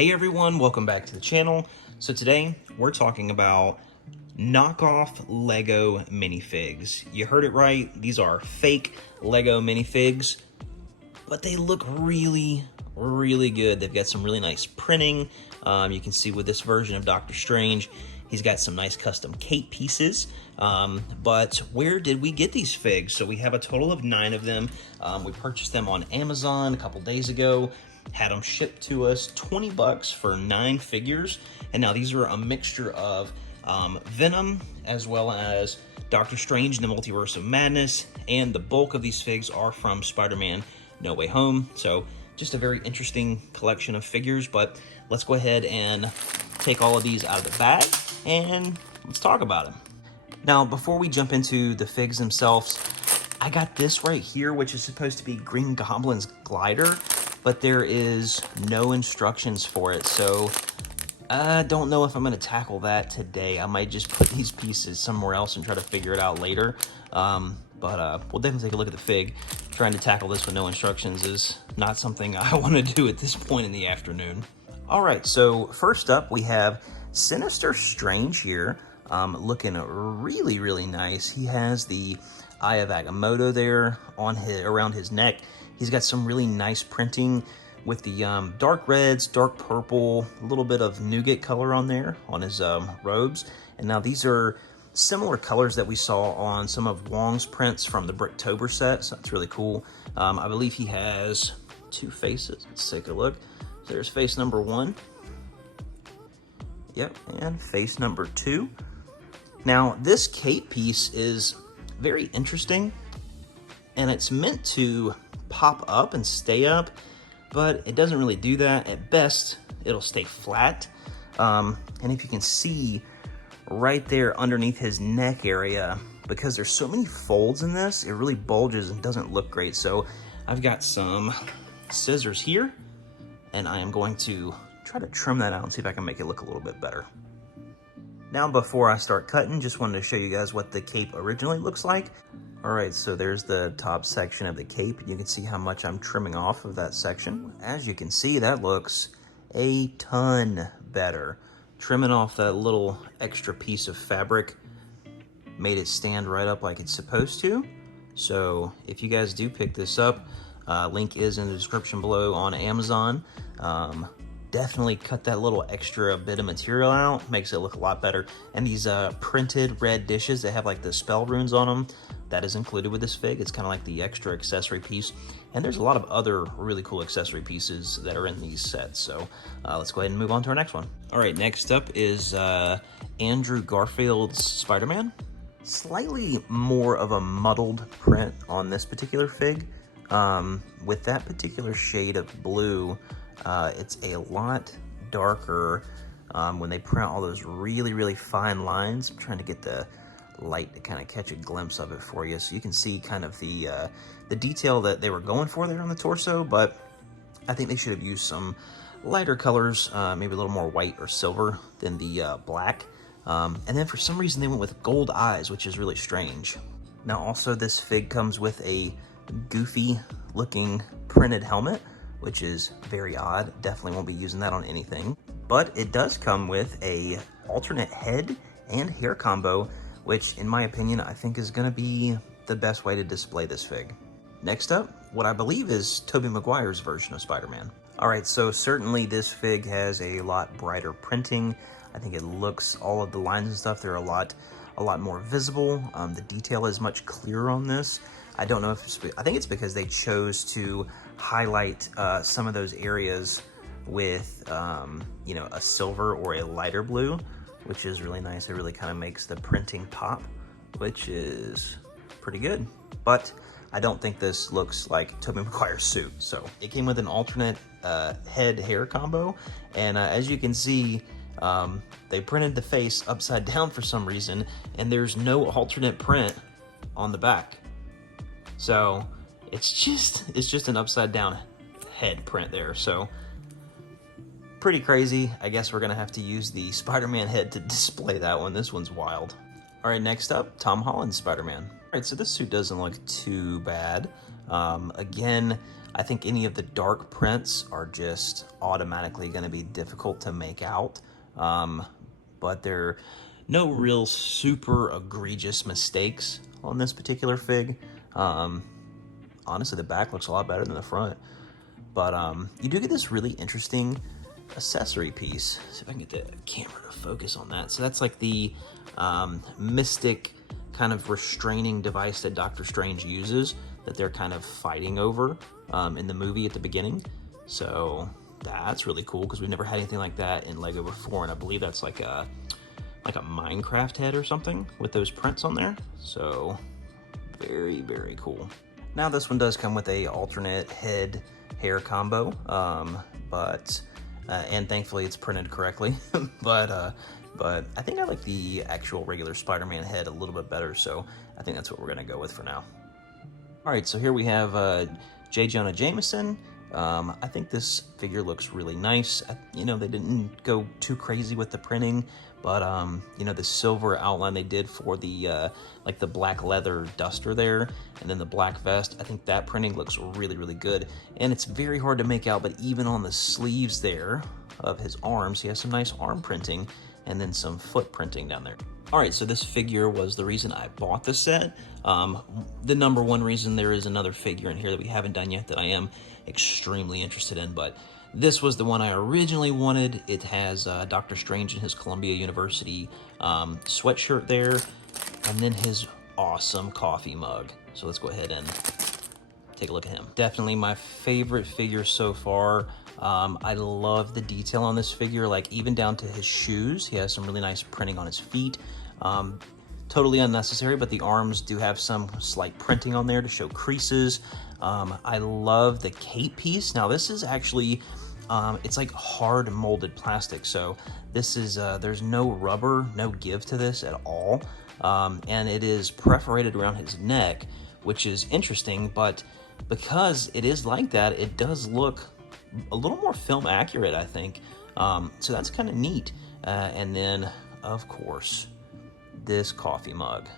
Hey everyone, welcome back to the channel. So today we're talking about knockoff Lego minifigs. You heard it right, these are fake Lego minifigs, but they look really good. They've got some really nice printing. You can see with this version of Doctor Strange, he's got some nice custom cape pieces. But where did we get these figs? So we have a total of 9 of them. We purchased them on Amazon a couple days ago. Had them shipped to us, 20 bucks for 9 figures. And now these are a mixture of Venom as well as Doctor Strange in the Multiverse of Madness, and the bulk of these figs are from Spider-Man No Way Home. So just a very interesting collection of figures, but let's go ahead and take all of these out of the bag and let's talk about them. Now, before we jump into the figs themselves, I got this right here, which is supposed to be Green Goblin's glider, but there is no instructions for it, so I don't know if I'm going to tackle that today. I might just put these pieces somewhere else and try to figure it out later. But we'll definitely take a look at the fig. Trying to tackle this with no instructions is not something I want to do at this point in the afternoon. All right, so first up we have Sinister Strange here, looking really nice. He has the Eye of Agamotto there on around his neck. He's got some really nice printing with the dark reds, dark purple, a little bit of nougat color on there on his robes. And now these are similar colors that we saw on some of Wong's prints from the Bricktober set, so that's really cool. I believe he has 2 faces. Let's take a look. There's face number 1. Yep, and face number 2. Now, this cape piece is very interesting, and it's meant to pop up and stay up, but it doesn't really do that. At best, it'll stay flat. And if you can see right there underneath his neck area, because there's so many folds in this, it really bulges and doesn't look great. So I've got some scissors here, and I am going to try to trim that out and see if I can make it look a little bit better. Now, before I start cutting, just wanted to show you guys what the cape originally looks like. All right, so there's the top section of the cape. You can see how much I'm trimming off of that section. As you can see, that looks a ton better. Trimming off that little extra piece of fabric made it stand right up like it's supposed to. So if you guys do pick this up, link is in the description below on Amazon. Definitely cut that little extra bit of material out, makes it look a lot better. And these printed red dishes that have like the spell runes on them, that is included with this fig. It's kind of like the extra accessory piece. And there's a lot of other really cool accessory pieces that are in these sets. So let's go ahead and move on to our next one. All right, next up is Andrew Garfield's Spider-Man. Slightly more of a muddled print on this particular fig. With that particular shade of blue, it's a lot darker when they print all those really fine lines. I'm trying to get the light to kind of catch a glimpse of it for you, so you can see kind of the detail that they were going for there on the torso. But I think they should have used some lighter colors, maybe a little more white or silver than the black. And then for some reason they went with gold eyes, which is really strange. Now also, this fig comes with a goofy looking printed helmet, which is very odd. Definitely won't be using that on anything. But it does come with a alternate head and hair combo, which in my opinion, I think is gonna be the best way to display this fig. Next up, what I believe is Toby Mcguire's version of Spider-Man. All right, so certainly this fig has a lot brighter printing. I think it looks, all of the lines and stuff, they're a lot more visible. The detail is much clearer on this. I don't know if it's, I think it's because they chose to highlight some of those areas with, you know, a silver or a lighter blue, which is really nice. It really kind of makes the printing pop, which is pretty good. But I don't think this looks like Tobey Maguire's suit. So it came with an alternate head hair combo. And as you can see, they printed the face upside down for some reason, and there's no alternate print on the back. So it's just an upside down head print there. So pretty crazy. I guess we're gonna have to use the Spider-Man head to display that one. This one's wild. All right, next up, Tom Holland's Spider-Man. All right, so this suit doesn't look too bad. Again, I think any of the dark prints are just automatically going to be difficult to make out. But there are no real super egregious mistakes on this particular fig. Honestly, the back looks a lot better than the front. But you do get this really interesting accessory piece. See if I can get the camera to focus on that. So that's like the mystic kind of restraining device that Doctor Strange uses, that they're kind of fighting over in the movie at the beginning. So that's really cool, because we've never had anything like that in Lego before, and I believe that's like a Minecraft head or something with those prints on there. So very, very cool. Now this one does come with a alternate head hair combo, and thankfully it's printed correctly. but I think I like the actual regular Spider-Man head a little bit better, so I think that's what we're gonna go with for now. All right, so here we have Jonah Jameson. I think this figure looks really nice. You know, they didn't go too crazy with the printing, but you know, the silver outline they did for the like the black leather duster there, and then the black vest, I think that printing looks really, really good. And it's very hard to make out, but even on the sleeves there of his arms, he has some nice arm printing and then some foot printing down there. All right, so this figure was the reason I bought the set. The number one reason, there is another figure in here that we haven't done yet that I am extremely interested in, but this was the one I originally wanted. It has Doctor Strange in his Columbia University sweatshirt there, and then his awesome coffee mug. So let's go ahead and take a look at him. Definitely my favorite figure so far. I love the detail on this figure, like even down to his shoes. He has some really nice printing on his feet. Totally unnecessary, but the arms do have some slight printing on there to show creases. I love the cape piece. Now this is actually, it's like hard molded plastic. So this is, there's no rubber, no give to this at all. And it is perforated around his neck, which is interesting, but because it is like that, it does look a little more film accurate, I think. So that's kind of neat. And then, of course, this coffee mug.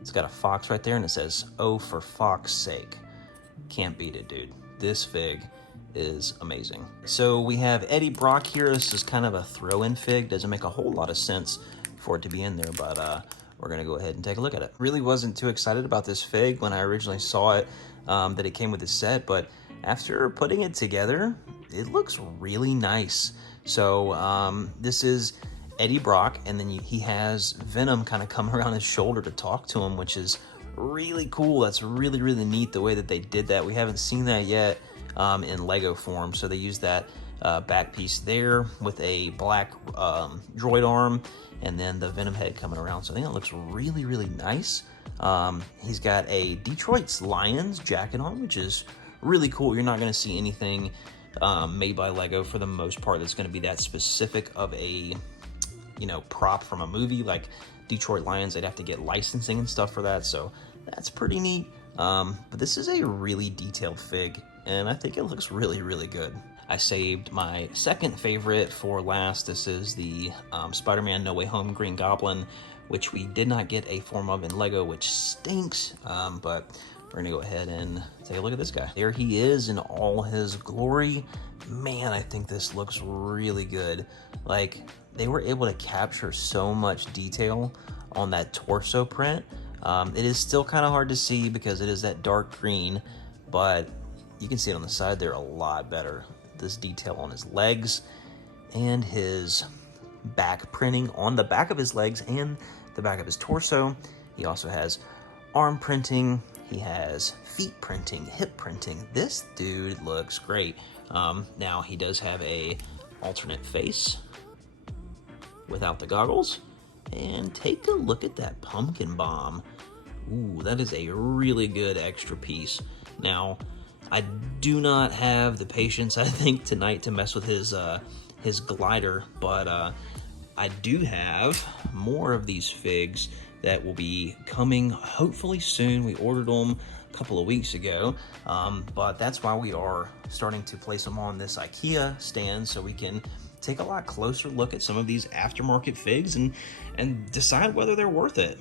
It's got a fox right there, and it says, "Oh, for fox's sake." Can't beat it, dude. This fig is amazing. So we have Eddie Brock here. This is kind of a throw-in fig. Doesn't make a whole lot of sense for it to be in there, but we're gonna go ahead and take a look at it. Really wasn't too excited about this fig when I originally saw it, that it came with this set, but after putting it together, it looks really nice. So this is Eddie Brock, and then he has Venom kind of come around his shoulder to talk to him, which is really cool. That's really, really neat the way that they did that. We haven't seen that yet in Lego form. So they used that back piece there with a black droid arm, and then the Venom head coming around. So I think it looks really, really nice. He's got a Detroit's Lions jacket on, which is really cool. You're not going to see anything made by Lego for the most part that's going to be that specific of a, you know, prop from a movie. Like Detroit Lions, they'd have to get licensing and stuff for that, so that's pretty neat. But this is a really detailed fig, and I think it looks really, really good. I saved my second favorite for last. This is the Spider-Man No Way Home Green Goblin, which we did not get a form of in Lego, which stinks, but we're gonna go ahead and take a look at this guy. There he is in all his glory. Man, I think this looks really good. Like, they were able to capture so much detail on that torso print. It is still kind of hard to see because it is that dark green, but you can see it on the side there a lot better. This detail on his legs and his back printing on the back of his legs and the back of his torso. He also has arm printing. He has feet printing, hip printing. This dude looks great. Now he does have a alternate face without the goggles. And take a look at that pumpkin bomb. Ooh, that is a really good extra piece. Now, I do not have the patience, I think, tonight to mess with his glider, but I do have more of these figs that will be coming hopefully soon. We ordered them a couple of weeks ago, but that's why we are starting to place them on this IKEA stand so we can take a lot closer look at some of these aftermarket figs and decide whether they're worth it.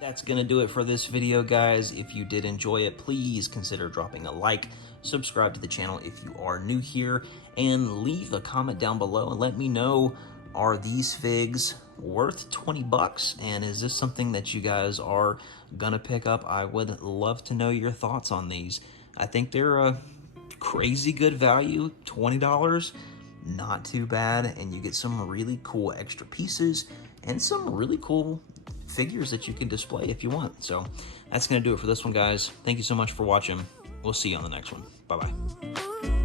That's gonna do it for this video, guys. If you did enjoy it, please consider dropping a like, subscribe to the channel if you are new here, and leave a comment down below and let me know, are these figs worth 20 bucks? And is this something that you guys are gonna pick up? I would love to know your thoughts on these. I think they're a crazy good value, $20, not too bad, and you get some really cool extra pieces and some really cool figures that you can display if you want. So that's gonna do it for this one, guys. Thank you so much for watching. We'll see you on the next one. Bye-bye.